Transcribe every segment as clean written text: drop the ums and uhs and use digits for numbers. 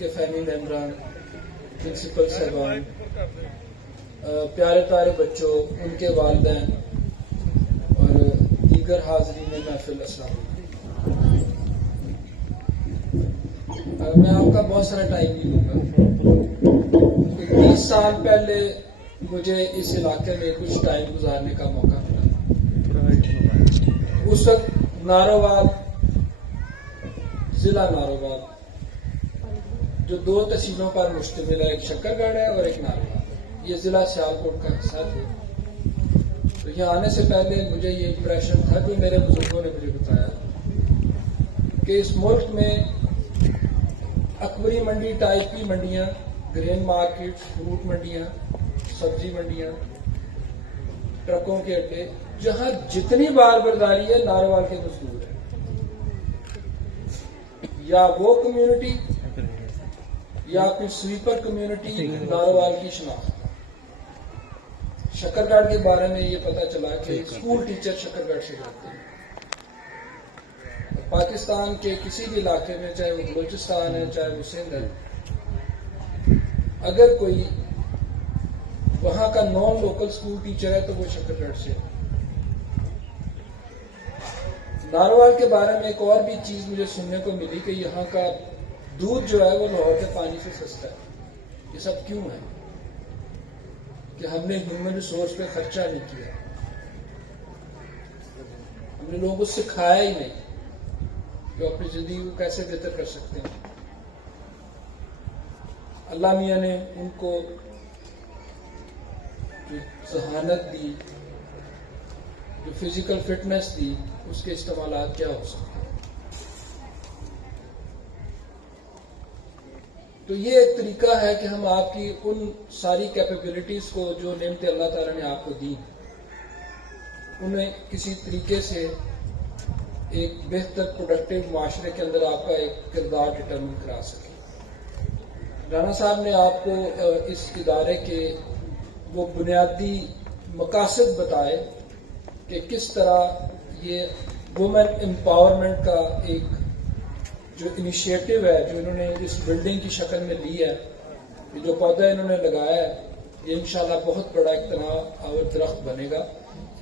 کے فیملی ممبران، پرنسپل صاحبان، پیارے پیارے بچوں، ان کے والدین اور دیگر حاضرین محفل، السلام علیکم۔ میں آپ کا بہت سارا ٹائم نہیں لوں گا۔ 20 سال پہلے مجھے اس علاقے میں کچھ ٹائم گزارنے کا موقع ملا۔ اس وقت نارووال، ضلع نارووال، جو 2 تحصیلوں پر مشتمل ہے، ایک شکر گڑھ ہے اور ایک نارووال، یہ ضلع سیالکوٹ کا حصہ تھے۔ تو یہاں آنے سے پہلے مجھے یہ امپریشن تھا کہ میرے بزرگوں نے مجھے بتایا کہ اس ملک میں اکبری منڈی ٹائپ کی منڈیاں، گرین مارکیٹ، فروٹ منڈیاں، سبزی منڈیاں، ٹرکوں کے اڈے، جہاں جتنی بار برداری ہے نارووال کے مزدور ہیں، یا وہ کمیونٹی یا پھر سویپر کمیونٹی نارووال کی شناخت۔ شکر گڑھ کے بارے میں یہ پتا چلا کہ اسکول ٹیچر شکر گڑھ سے جاتے ہیں۔ پاکستان کے کسی بھی علاقے میں، چاہے وہ بلوچستان ہے چاہے وہ سندھ ہے، اگر کوئی وہاں کا نان لوکل اسکول ٹیچر ہے تو وہ شکر گڑھ سے ہے۔ نارووال کے بارے میں ایک اور بھی چیز مجھے سننے کو ملی کہ یہاں کا دودھ جو ہے وہ لاہور کے پانی سے سستا ہے۔ یہ سب کیوں ہے؟ کہ ہم نے ہیومن ریسورس پہ خرچہ نہیں کیا، ہم نے لوگوں کو سکھایا ہی نہیں کہ اپنی زندگی کو کیسے بہتر کر سکتے ہیں۔ اللہ میاں نے ان کو جو ذہانت دی، جو فزیکل فٹنس دی، اس کے استعمالات کیا ہو سکتے ہیں۔ تو یہ ایک طریقہ ہے کہ ہم آپ کی ان ساری کیپیبلٹیز کو جو نعمت اللہ تعالیٰ نے آپ کو دی، انہیں کسی طریقے سے ایک بہتر پروڈکٹیو معاشرے کے اندر آپ کا ایک کردار ڈٹرمن کرا سکے۔ رانا صاحب نے آپ کو اس ادارے کے وہ بنیادی مقاصد بتائے کہ کس طرح یہ وومن امپاورمنٹ کا ایک جو انیشیٹو ہے، جو انہوں نے اس بلڈنگ کی شکل میں لی ہے، یہ جو پودا انہوں نے لگایا ہے، یہ انشاءاللہ بہت بڑا ایک تناؤ آور درخت بنے گا۔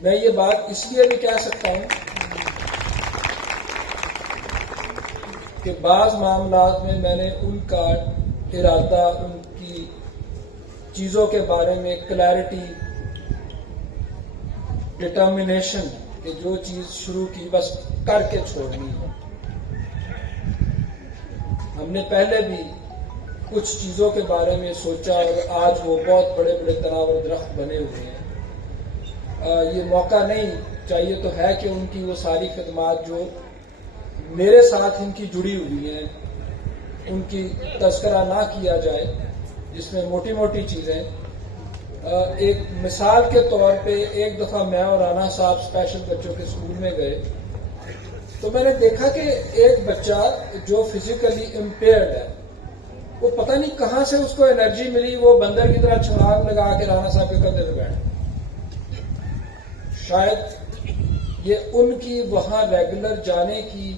میں یہ بات اس لیے بھی کہہ سکتا ہوں کہ بعض معاملات میں نے ان کا ارادہ، ان کی چیزوں کے بارے میں کلیئرٹی، ڈٹرمنیشن، کہ جو چیز شروع کی بس کر کے چھوڑنی ہے۔ ہم نے پہلے بھی کچھ چیزوں کے بارے میں سوچا اور آج وہ بہت بڑے بڑے تناور درخت بنے ہوئے ہیں۔ یہ موقع نہیں، چاہیے تو ہے کہ ان کی وہ ساری خدمات جو میرے ساتھ ان کی جڑی ہوئی ہیں، ان کی تذکرہ نہ کیا جائے، جس میں موٹی موٹی چیزیں۔ ایک مثال کے طور پہ ایک دفعہ میں اور رانا صاحب اسپیشل بچوں کے اسکول میں گئے تو میں نے دیکھا کہ ایک بچہ جو فزیکلی امپیئرڈ ہے، وہ پتہ نہیں کہاں سے اس کو انرجی ملی، وہ بندر کی طرح چھلانگ لگا کے رانا صاحب کے کندھے پہ بیٹھ۔ شاید یہ ان کی وہاں ریگولر جانے کی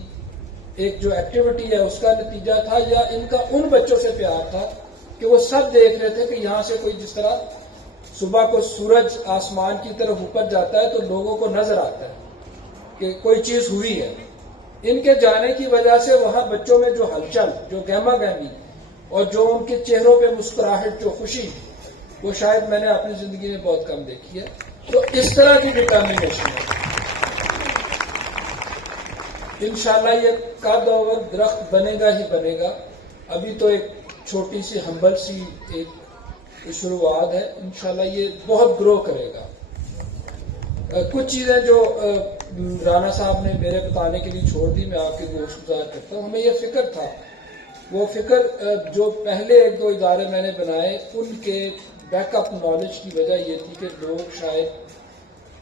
ایک جو ایکٹیویٹی ہے اس کا نتیجہ تھا، یا ان کا ان بچوں سے پیار تھا کہ وہ سب دیکھ رہے تھے کہ یہاں سے کوئی جس طرح صبح کو سورج آسمان کی طرف اوپر جاتا ہے تو لوگوں کو نظر آتا ہے کہ کوئی چیز ہوئی ہے۔ ان کے جانے کی وجہ سے وہاں بچوں میں جو ہلچل، جو گہما گہمی اور جو ان کے چہروں پہ مسکراہٹ، جو خوشی، وہ شاید میں نے اپنی زندگی میں بہت کم دیکھی ہے۔ تو اس طرح کی ڈٹرمنیشن ہے۔ انشاءاللہ یہ قد اور درخت بنے گا ہی بنے گا۔ ابھی تو ایک چھوٹی سی ہمبل سی ایک شروعات ہے، انشاءاللہ یہ بہت گرو کرے گا۔ کچھ چیزیں جو رانا صاحب نے میرے بتانے کے لیے چھوڑ دی، میں آپ کے گوش گزار کرتا ہوں۔ ہمیں یہ فکر تھا، وہ فکر جو پہلے 1-2 ادارے میں نے بنائے، ان کے بیک اپ نالج کی وجہ یہ تھی کہ لوگ شاید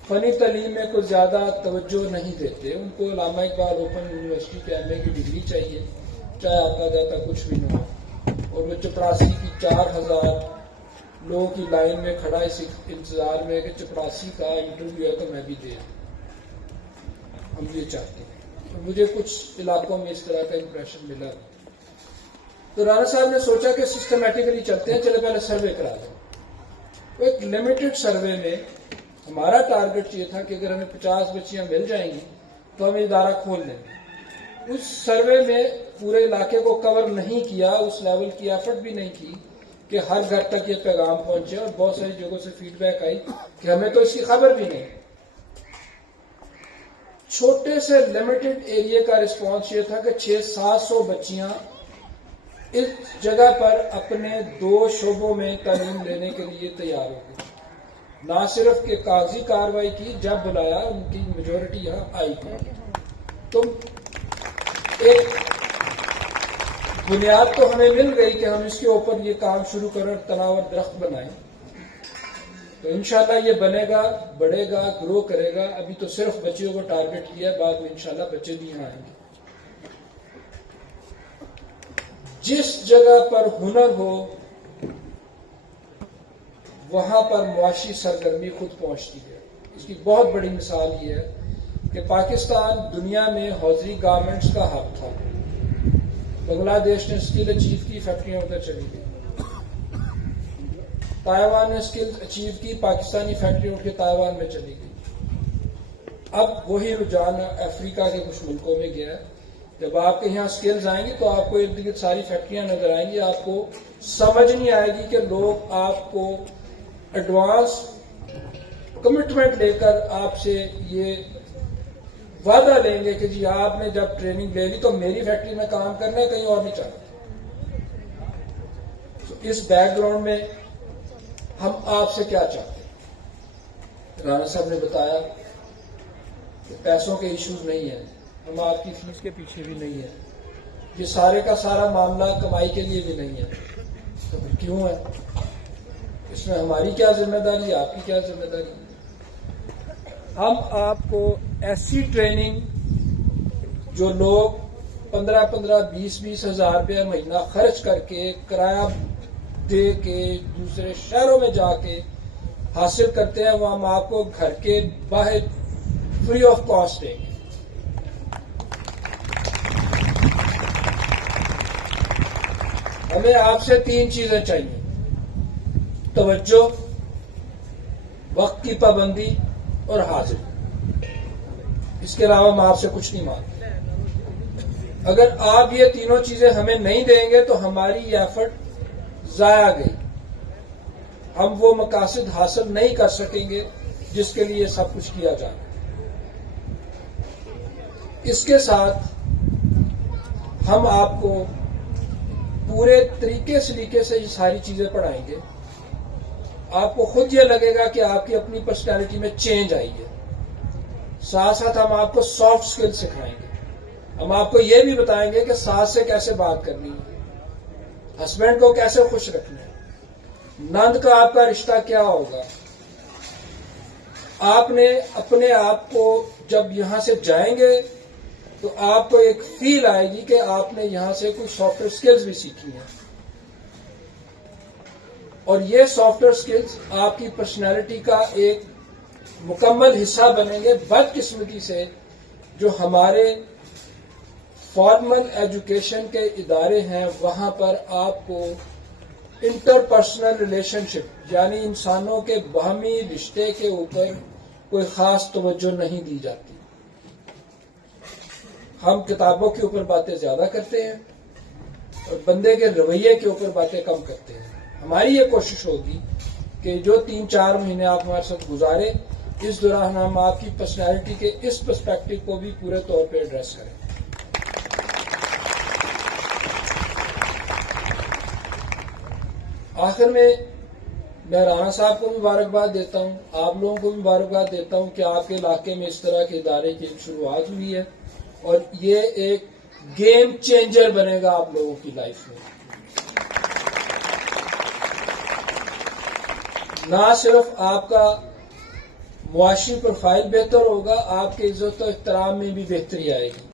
فنی تعلیم میں کوئی زیادہ توجہ نہیں دیتے، ان کو علامہ اقبال اوپن یونیورسٹی کے ایم اے کی ڈگری چاہیے، چاہے آتا جاتا کچھ بھی نہ ہو، اور وہ چپراسی کی 4000 لوگوں کی لائن میں کھڑا اس انتظار میں کہ چپراسی کا انٹرویو ہے تو میں بھی دے دوں۔ ہم یہ چاہتے ہیں، اور مجھے کچھ علاقوں میں اس طرح کا امپریشن ملا۔ تو رانا صاحب نے سوچا کہ سسٹمیٹکلی چلتے ہیں، چلے پہلے سروے کرا دیں. تو ایک لمیٹڈ سروے میں ہمارا ٹارگٹ یہ تھا کہ اگر ہمیں 50 بچیاں مل جائیں گی تو ہم ادارہ کھول لیں گے. اس سروے میں پورے علاقے کو کور نہیں کیا، اس لیول کی ایفرٹ بھی نہیں کی کہ ہر گھر تک یہ پیغام پہنچے، اور بہت ساری جگہوں سے فیڈ بیک آئی کہ ہمیں تو اس کی خبر بھی نہیں. چھوٹے سے لمیٹڈ ایریا کا رسپانس یہ تھا کہ 600-700 بچیاں اس جگہ پر اپنے 2 شعبوں میں تعلیم لینے کے لیے تیار ہو گئی. نہ صرف کہ کاغذی کارروائی کی، جب بلایا ان کی میجورٹی یہاں آئی تھی. تو ایک بنیاد تو ہمیں مل گئی کہ ہم اس کے اوپر یہ کام شروع کریں اور تناور درخت بنائیں. تو انشاءاللہ یہ بنے گا، بڑھے گا، گرو کرے گا. ابھی تو صرف بچیوں کو ٹارگٹ کیا، بعد میں انشاءاللہ بچے بھی یہاں آئیں گے. جس جگہ پر ہنر ہو وہاں پر معاشی سرگرمی خود پہنچتی ہے. اس کی بہت بڑی مثال یہ ہے کہ پاکستان دنیا میں حوضری گارمنٹس کا ہب تھا. بنگلہ دیش نے اسکل اچیو کی، فیکٹریاں ادھر چلی گئی. تائیوان نے اسکل اچیو کی، پاکستانی فیکٹری اٹھ کے تائیوان میں چلی گئی. اب وہی رجحان افریقہ کے کچھ ملکوں میں گیا ہے. جب آپ کے یہاں سکلز آئیں گی تو آپ کو ارد گرد ساری فیکٹریاں نظر آئیں گی. آپ کو سمجھ نہیں آئے گی کہ لوگ آپ کو ایڈوانس کمٹمنٹ لے کر آپ سے یہ وعدہ لیں گے کہ جی آپ نے جب ٹریننگ لے لی تو میری فیکٹری میں کام کرنا ہے، کہیں اور نہیں چاہتے. اس بیک گراؤنڈ میں ہم آپ سے کیا چاہتے ہیں؟ رانا صاحب نے بتایا کہ پیسوں کے ایشوز نہیں ہیں، ہم آپ کی فیس کے پیچھے بھی نہیں ہیں. یہ سارے کا سارا معاملہ کمائی کے لیے بھی نہیں ہے. تو پھر کیوں ہے؟ اس میں ہماری کیا ذمہ داری ہے، آپ کی کیا ذمہ داری ہے؟ ہم آپ کو ایسی ٹریننگ جو لوگ 15-20 ہزار روپیہ مہینہ خرچ کر کے کرایہ دے کے دوسرے شہروں میں جا کے حاصل کرتے ہیں، وہ ہم آپ کو گھر کے باہر فری آف کاسٹ دیں گے. ہمیں آپ سے 3 چیزیں چاہیے: توجہ، وقت کی پابندی اور حاضری. اس کے علاوہ ہم آپ سے کچھ نہیں مانگتے. اگر آپ یہ تینوں چیزیں ہمیں نہیں دیں گے تو ہماری یہ ایفرٹ ضائع گئی. ہم وہ مقاصد حاصل نہیں کر سکیں گے جس کے لیے سب کچھ کیا جانا. اس کے ساتھ ہم آپ کو پورے طریقے سلیقے سے یہ ساری چیزیں پڑھائیں گے. آپ کو خود یہ لگے گا کہ آپ کی اپنی پرسنالٹی میں چینج آئی ہے. ساتھ ساتھ ہم آپ کو سافٹ سکل سکھائیں گے. ہم آپ کو یہ بھی بتائیں گے کہ ساس سے کیسے بات کرنی ہے، ہسبینڈ کو کیسے خوش رکھنا ہے، نند کا آپ کا رشتہ کیا ہوگا. آپ نے اپنے آپ کو جب یہاں سے جائیں گے تو آپ کو ایک فیل آئے گی کہ آپ نے یہاں سے کوئی سافٹ ویئر سکلز بھی سیکھی ہیں. اور یہ سافٹ ویئر سکلز آپ کی پرسنالٹی کا ایک مکمل حصہ بنیں گے. بدقسمتی سے جو ہمارے فارمل ایجوکیشن کے ادارے ہیں وہاں پر آپ کو انٹر پرسنل ریلیشن شپ یعنی انسانوں کے باہمی رشتے کے اوپر کوئی خاص توجہ نہیں دی جاتی. ہم کتابوں کے اوپر باتیں زیادہ کرتے ہیں اور بندے کے رویے کے اوپر باتیں کم کرتے ہیں. ہماری یہ کوشش ہوگی کہ جو 3-4 مہینے آپ ہمارے ساتھ گزارے، اس دوران ہم آپ کی پرسنالٹی کے اس پرسپیکٹو کو بھی پورے طور پہ ایڈریس کریں. آخر میں رانا صاحب کو بھی مبارکباد دیتا ہوں، آپ لوگوں کو بھی مبارکباد دیتا ہوں کہ آپ کے علاقے میں اس طرح کے ادارے کی شروعات ہوئی ہے اور یہ ایک گیم چینجر بنے گا آپ لوگوں کی لائف میں. نہ صرف آپ کا معاشی پروفائل بہتر ہوگا، آپ کے عزت و احترام میں بھی بہتری آئے گی.